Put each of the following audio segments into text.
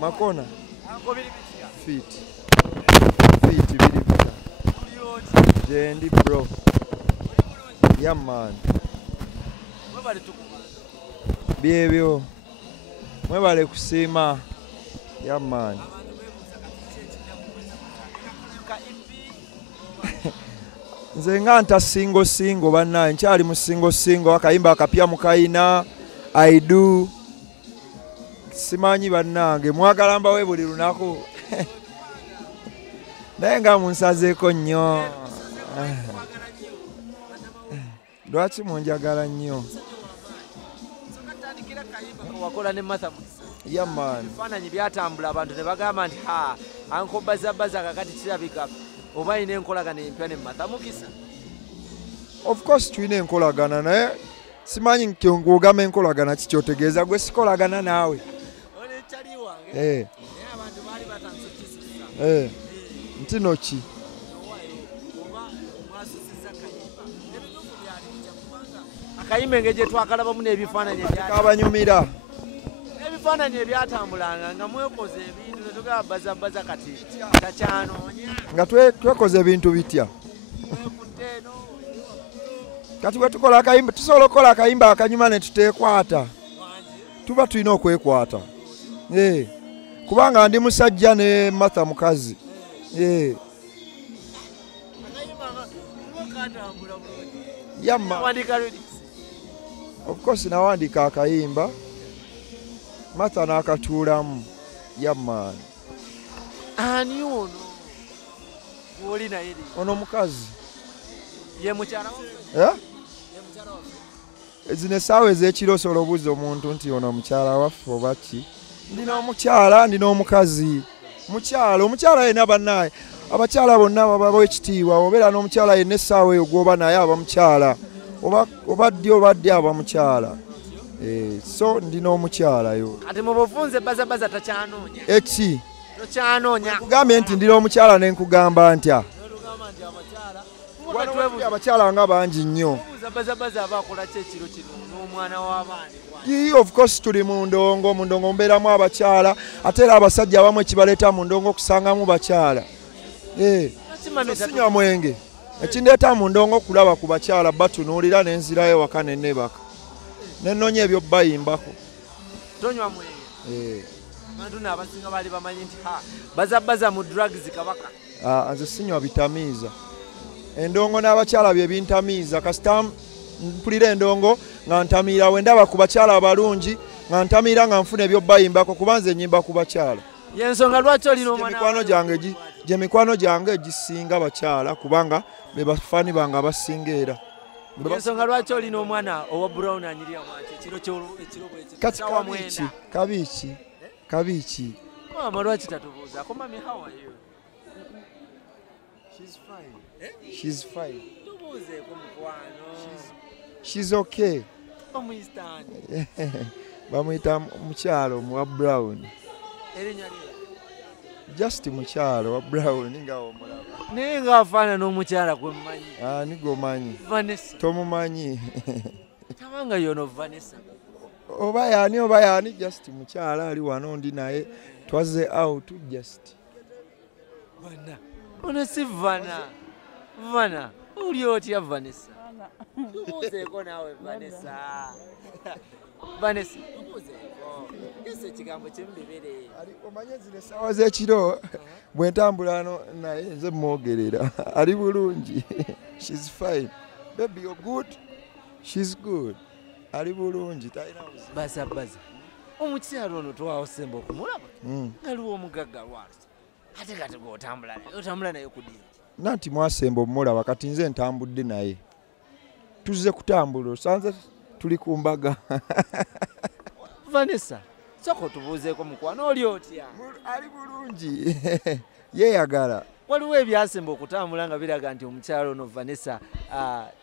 Makona. Anko biri bitya. Feet biri bita. Jendi bro. Yeah man. Mwebale tukuba. Byebyo. Mwebale kusiima. Yeah man. Nze nga nta singo banna nkyali mu singo akayimba akapya mukayina I do simanyi bannange mwagala mbawe buli lunaku naye nga munsazeeko nnyo lwaki munjagala nnyo wakola ne Martha yeah man bifaananyi byatambula abantu ne bagamba nti anko Bazabaza kakati kirabika oba ine enkolagana empya ne Martha Mukisa. Of course tulina enkolagana naye simanyi ng'ogamba enkolagana kikyotegeeza gwe sikolagana naawe ntino ki akayimba engeri gye twakalabamu n'ebifaananyi kabanyumira ebifaananyi ebyatambulanga nga mwekoze ebintu ne tugaba Bazabaza kati takyanoonya nga twekoze ebintu bitya kati bwe tukola akayimba tusobola okukola akayimba akanyuma ne tuteekwata tuba tulina okwekwata kubanga ndi musajja ne Martha mukazi of course nawandiika akayimba Martha n'akatuulamu yamman ani ono woli naye ono mukazi ye mukyala zino essaawa ez'ekiro osobola obuuza omuntu nti ono mukyala waffe oba ki ndina omukyala ndina omukazi omukyala yenna bannaye abakyala bonna babawo ekitiibwa obeera n'omukyala yenna essaawa eyo gwoba naye aba mukyala obadde aba mukyala so ndina omukyalayo ati mu bufunze Bazabaza takyanoonya eki tokyanoonya kugambye nti ndina omukyala ne nkugamba ntya abakyala nga bangi nnyo Bazabaza aba akola ki ekiro kino n'omwana w'abaani of course tuli mu ndongo mbeeramu abakyala ate era abasajja abamu ekibaleeta mu ndongo okusangamu bakyala sinywa mwenge ekindeeta mu ndongo kulaba ku bakyala batunuulira nenzirayo waka nennebaka nenoonya ebyo bayimbako tonywa mwenge abantu n'abasinga baali bamanyi nti Bazabaza mu drugs kabaka nze sinywa bitamiiza endongo n'abakyala bye bintamiiza kasita mpulira endongo nga ntamiira wendaba ku bakyala abalungi nga ntamiira nga nfuna ebyo bayimbako kuba nze nyimba ku bakyala yensonga lwaki olina mikwano gyange egisinga bakyala kubanga be bafaani bange abasinga era yensonga lwaki olina omwana owa brown anyirira mwaki ekiro kati kabiiki mama lwaki tatubuuzako mami how are you she's fine tubuuzeeko mukwano she's okay omuyistani bamuyita mukyalo muwa brown erinnya lye just mukyalo wa brown nga omulaba naye ng'afaana n'omukyala gwe mmanyi ani gomanyi Vanessa tomumanyi tabanga yono Vanessa oba yaani just mukyala ali wano ndi naye twaze out just Vana ono si Vana uli otya Vanessa tubuuzeeko naawe Vanessa tubuuzeeko ese ekigambo kyemubibere omanye zino essaawa z'ekiro bwe ntambula naye nze mwogerera ali bulungi she's fine baby you're good she's good ali bulungi talina Bazabaza omukyalo ono twawosemba okumulaba ngaliwo omugagga lwasa ate kati otambula naye ku dini nanti mwasemba omulaba kati nze ntambudde naye tuzze kutambula osanze tuli ku mbaga Vanessa soko tubuuzeeko mukwano oli otya ali bulungi yeeyagala waliwo ebyasemba okutambula nga biraga nti omukyalo ono Vanessa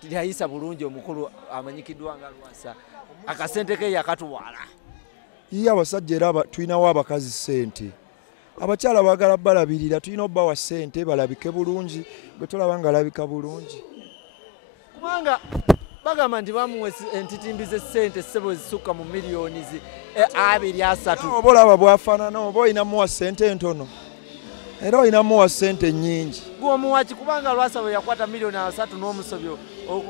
tiyayisa bulungi omukulu amanyikiddwa nga Lwasa akasente ke yakatwala iye abasajja era tulinawo abakazi ssente abakyala baagala balabirira tulina obbawa ssente balabike bulungi bwe tulaba nga alabika bulungi kubanga bagamba nti bamuwe entitimbize ssente ssebo zisukka mu miliyoni 2-3. oba olaba bwafaanana oba olinamuwa ssente entono era olinamuwa ssente nnyingi. gwe omuwaki kubanga Lwasa bwe yakwata miliyoni 3 n'omusobyo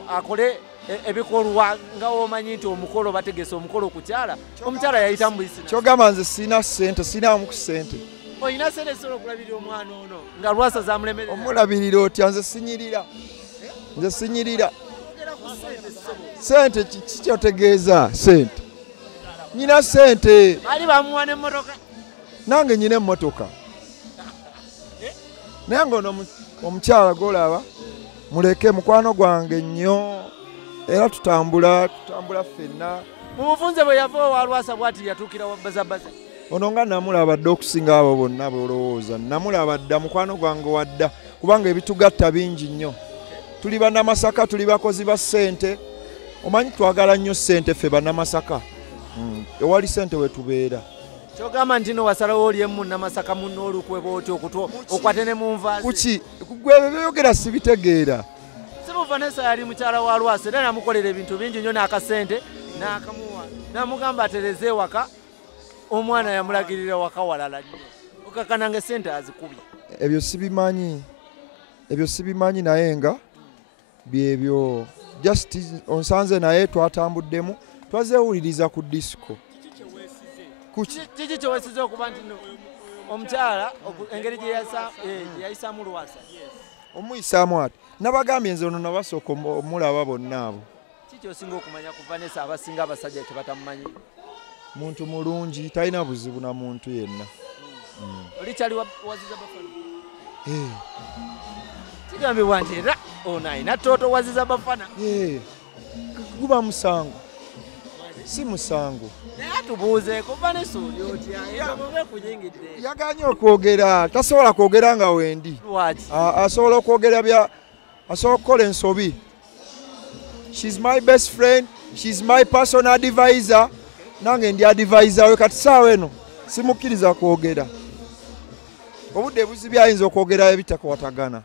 akole ebikolwa nga omanyi nti omukolo bategese omukolo kukyala omukyala yayita mu buyisi. Kyogamba nze sina ssente sinaamu ku ssente. Olina ssente zisobola okulabirira omwana ono nga Lwasa zamulemerera. Omulabirira otya? Nze sinyirira. Nze sinyirira. Ssente kikyotegeeza ssente. Nyina ssente. Ali bamuwa n'emmotoka. Nange nyina emmotoka. Naye ng'ono omukyala golaba muleke mukwano gwange nnyo era tutambula ffenna. Mu bufunze bwe yava owa Lwasa bw'ati yatuukira wa Bazabaza. Ono nga namulaba dda okusinga abo bonna b'olowooza. Namulaba dda mukwano gwange wadda kubanga ebitugatta bingi nnyo. Tuli bannamasaka, tuli bakozi ba ssente. Omanyi twagala nnyo ssente ffe bannamasaka. Ewali ssente we tubeera. Kyogamba nti no wasalawo oli emu Namasaka munno olukweba otyo okwate ne mu nvaazi. Kuki gwe byogera sibitegeera. Sibu Vanessa yali mukyala wa Lwasa era namukolera ebintu bingi nnyo n'akasente n'akamuwa n'amugamba atereze ewaka omwana yamulagirira waka walala nnyo okakananga essente azikubye. Ebyo sibimanyi naye nga byebyo just onsanze naye twatambuddemu twazeewuliriza ku disco. Kiki kyewesize okuba nti omukyala engeri gye yayisaamu Lwasa? Omuyisaamu ati nabagambye nze ono nabasooka omulaba bonna abo. Kiki osinga okumanya ku Vanessa abasinga abasajja kye batamumanyi? Muntu mulungi talina buzibu na muntu yenna. Oli kyali waziza bafana? Kigambibwa nti era ono ayina tooto waziza bafana. Guba musango si musango. Naye tubuuzeeko Vanessa oli otya? Ebe kuyingidde. Yaganye okwogera tasobola kwogera nga wendi. Lwaki? Asobola okwogera asobola okukola ensobi. She's my best friend, she's my personal advisor. Nange ndi advisor we kati saawa eno simukkiriza kwogera. Obudde buzibi ayinza okwogera ebitakwatagana.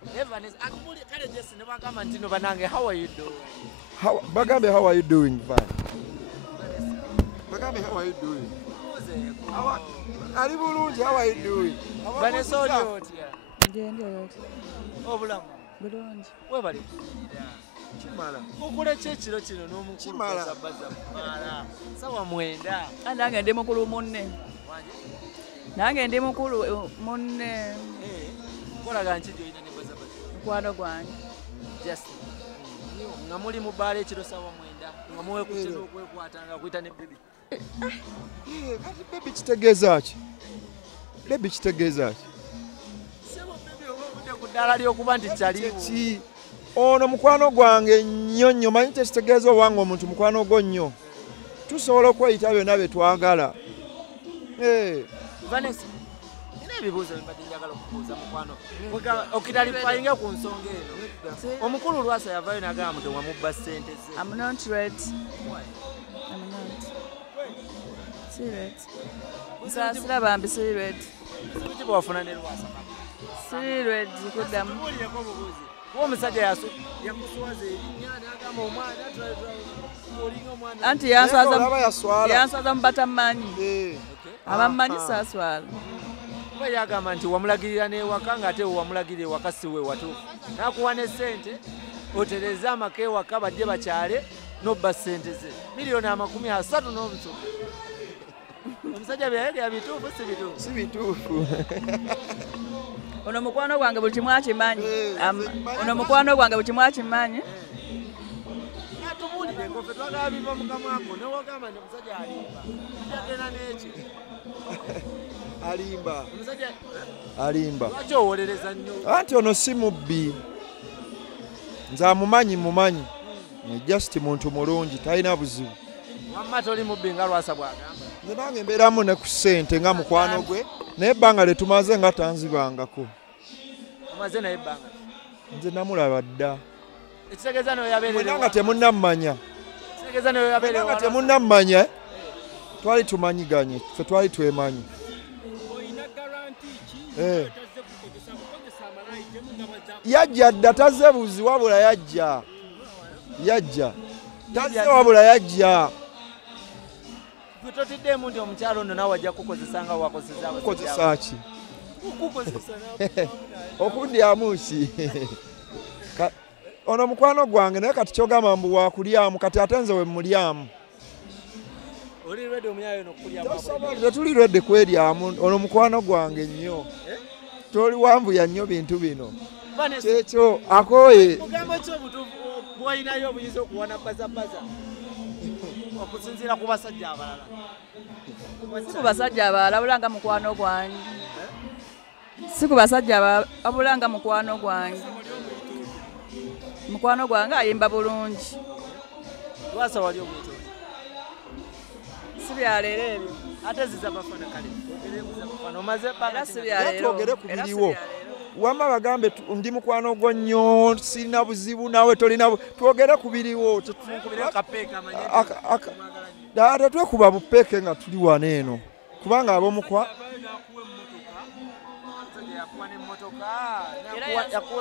Kale Jesse ne bagamba nti no banange how are you doing? Bagambe how are you doing? Fine. Bagambe how are you doing? Ali bulungi, how are you doing? Vanessa oli otya? Ndi oyoti. Obulamu? Bulungi. Webali? Kimala. Okuleka ekiro kino n'omukulu Bazabaza mala. Sawa 9. Nange ndi mukulu munne. Nange ndi mukulu munne. Kolaga nki gy'olina ne Bazabaza? Mukwano gwange. Just. Nga muli mu bbaala ekiro sawa 9 nga muwe ku kino okwekwatanga okuyita ne baby. Kati baby kitegeeza ki? Baby kitegeeza ki? Sebo baby obudde ku ddaala ly'okuba nti kyaliwo. Ono mukwano gwange nnyo nnyo manyi tekitegeeza obanga omuntu mukwano gwo nnyo. Tusobola okweyita byonna bye twagala. Vanessa, nina ebibuuzo mbadde njagala okubuuza mukwano. Okitalifainga ku nsonga eno. Omukulu Lwasa yavaayo n'agamba nti wamubba ssente ze. I'm not ready. I'm not. Si ready. Nsasira bambi si ready. Sikuki bwafuna ne Lwasa? Si ready kuddamu. Tubuulireko obubuuzi. Kuba omusajja yakuswaza erinnya n'agamba omwana olinga omwana. Anti yanswaza mu batamanyi. Abamanyi saaswala. Kuba yagamba nti wamulagirira n'ewaka ng'ate wamulagirira ewaka si we watuufu. N'akuwa ne ssente otereze amaka ewaka bajje bakyale n'obba ssente ze. Miliyoni 30 n'obusuku. Omusajja byayogera bituufu si bituufu? Si bituufu. Ono mukwano gwange buli kimu akimanyi. Ono mukwano gwange buli kimu akimanyi. Natubuulireko ffe twagala biva mu kamwako ne wagamba nti omusajja alimba. Yagenda n'eki. Alimba. Omusajja alimba. Lwaki owolereza nnyo? Anti ono si mubbi. Nze amumanyi. Just muntu mulungi talina buzibu. Wamma toli mubbi nga Lwasa bw'agamba. Nze nange mbeeramu ne ku ssente nga mukwano gwe naye ebbanga lye tumaze nga tanzibangako. Omaze naye ebbanga? Nze namulaba dda. Ekitegeeza nayo yabeerera nga temunnammanya. Ekitegeeza nayo yabeerera nga temunnammanya twali tumanyiganye ffe twali twemanyi. Yajja dda tazze buzi wabula yajja. tazze wabula yajja totiddemu nti omukyalo ono nawe ajja kukozesa nga wakozesa kukozesa ki okundyamu ki ono mukwano gwange naye kati kyogamba mbu wakulyamu kati ate nze we mulyamu tetuli redde kweryamu ono mukwano gwange nnyo toli wanvuya nnyo bintu bino kyekyo akooye bwolinayo obuyinza okuwana bazabaza okusinziira ku basajja abalala si ku basajja abalala abulanga mukwano gwange si ku basajja abulanga mukwano gwange mukwano gwange ayimba bulungi Lwasa wali omwito si byaleero ebyo ate ziza bafana kale omaze twogere ku biriwo wama bagambe ndi mukwano gwo nnyo sirina buzibu nawe tolina twogere ku biriwo ate twekuba bupeeke nga tuli wano eno kubanga ab'omukwa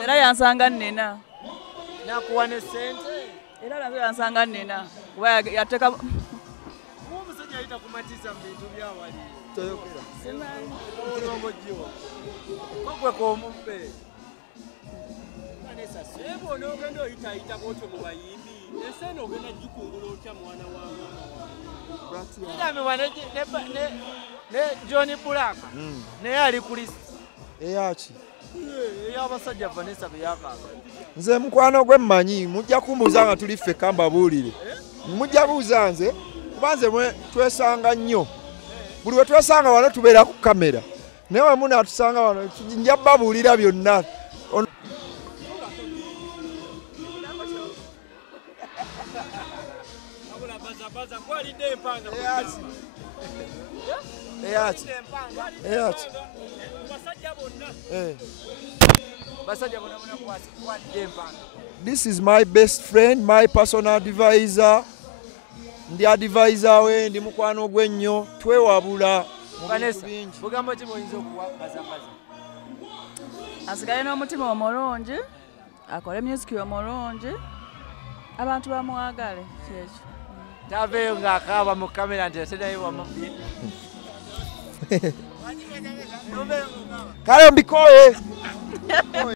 era yansanga nnena nakuwa ne sente era nazo yansanga nnena kuba yateeka omusajja ayita kumatiza mu bintu byawali olombojiwa kokwe komumpe Vanessa sebo n'ogenda oyitayita bwotyo mu bayimbi ese n'ogenda gikungula otya mwana wa mama ne Johnny Black naye ali ku list eyaki ey'abasajja Vanessa beyakaaga nze mukwano gwe mmanyi mujja kumbuuza nga tuli ffe kambabuulire mujja buuza nze kuba nze twesanga nnyo buli we twesanga wano tubeera ku kamera naye we munaatusanga wano nja babuulira byonna This is my best friend, my personal advisor. Ndi advisor we ndi mukwano gwe nnyo twewabula Vanessa bugambo ki bw'oyinza okuwa Bazabaza asigale n'omutima omulungi akole music omulungi abantu bamwagale kyekyo taveeyo ng'akaaba mu kamera nti atenayo wamubye kale mbikoye